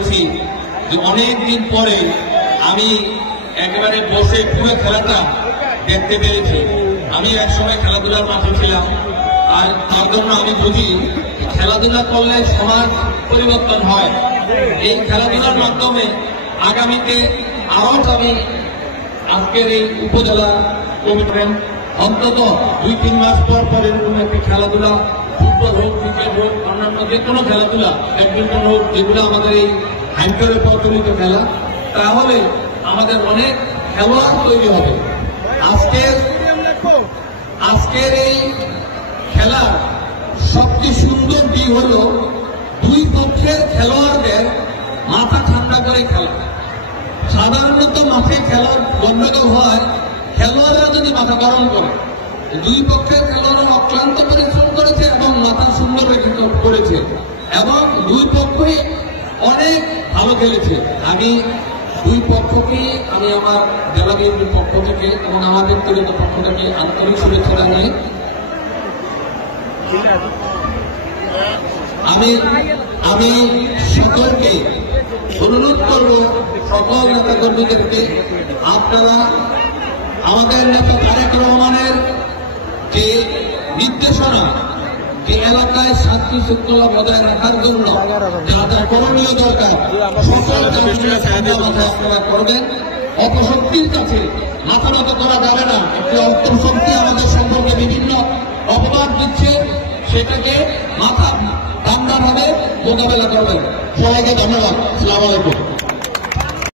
বলেছি যে অনেকদিন পরে আমি একেবারে বসে পুরো খেলাটা দেখতে পেরেছি। আমি একসময় খেলাধুলার মাঠে ছিলাম, আর তার জন্য আমি বুঝি খেলাধুলা করলে সমাজ পরিবর্তন হয়। এই খেলাধুলার মাধ্যমে আগামীতে আরো আমি আজকের এই উপজেলা কমিটি অন্তত 2-3 মাস পর পর এরকম একটি খেলাধুলা, ফুটবল হোক, ক্রিকেট হোক, অন্যান্য যে কোনো খেলাধুলা, ব্যাডমিন্টন হোক, যেগুলো আমাদের এই হাইটের প্রচলিত খেলা, তাহলে আমাদের অনেক খেলোয়াড় তৈরি হবে। আজকের এই খেলা সবচেয়ে সুন্দর দিক হল দুই পক্ষের খেলোয়াড়দের মাথা ঠান্ডা করে খেলা। সাধারণত মাঠে খেলার গন্ডগোল হয় খেলোয়াড়রা যদি মাথা গরম করে। দুই পক্ষের খেলোয়াড়রা অক্লান্ত পরিশ্রম করেছে এবং মাথা সুন্দর করেছে, এবং দুই পক্ষই অনেক ভালো খেলেছে। আমি দুই পক্ষকে আমি আমার জেলা বিএনপির পক্ষ থেকে এবং আমার ব্যক্তিগত পক্ষ থেকে আন্তরিক শুভেচ্ছা জানাই। আমি সকলকে অনুরোধ করব, সকল নেতা কর্মীদেরকে, আপনারা আমাদের নেতা তারেক রহমানের যে নির্দেশনা, যে এলাকায় শান্তি শৃঙ্খলা বজায় রাখার জন্য যা যা করণীয় দরকার সকল মাথায় আপনারা করবেন। অপশক্তির কাছে মাথা নত করা যাবে না। একটি অপশক্তি আমাদের সম্পর্কে বিভিন্ন অপবাদ দিচ্ছে, সেটাকে মাথা ঠান্ডাভাবে মোকাবেলা করবেন। সবাইকে ধন্যবাদ। আসসালামু আলাইকুম।